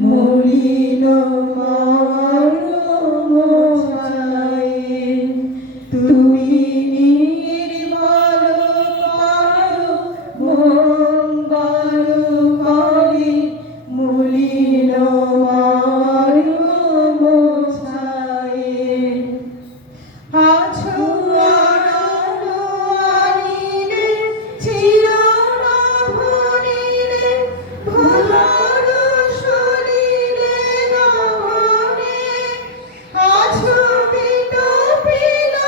মলিন মরমছায় তুমি নির্মল করো মঙ্গলকারী মলিন মরমছায় আছো আলো আনিলে চিরনভনীলে ভোলার শরীরে গহনে আছো বিটপিলতায়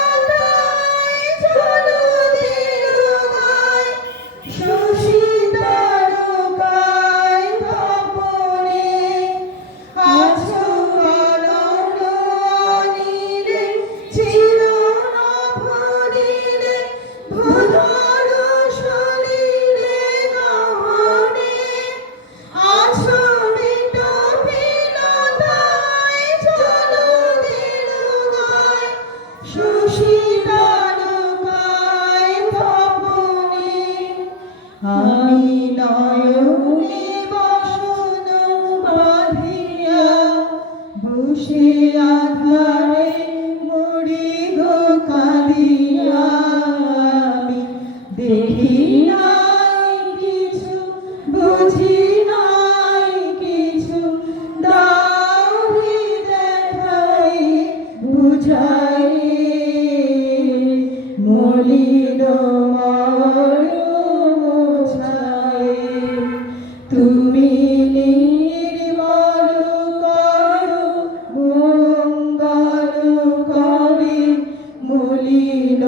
জলদিলুগায় শশী তারকায় তপনে আছো আনন্দ আনিলে চিরনভনীলে ভোলার শরীরে গহনে আছো বিটপিলতায় জলদিলুগায় শশী তারকায় তপনে আমি নয়নে বসন বাঁধিয়া বসে আধারে মরি গো কাঁদিয়া আমি দেখি নাই কিছু বুঝি নাই কিছু দাহি দেখাই বুঝাই মলিন মরমছায় তুমি নির্মল করো মঙ্গলকারী মলিন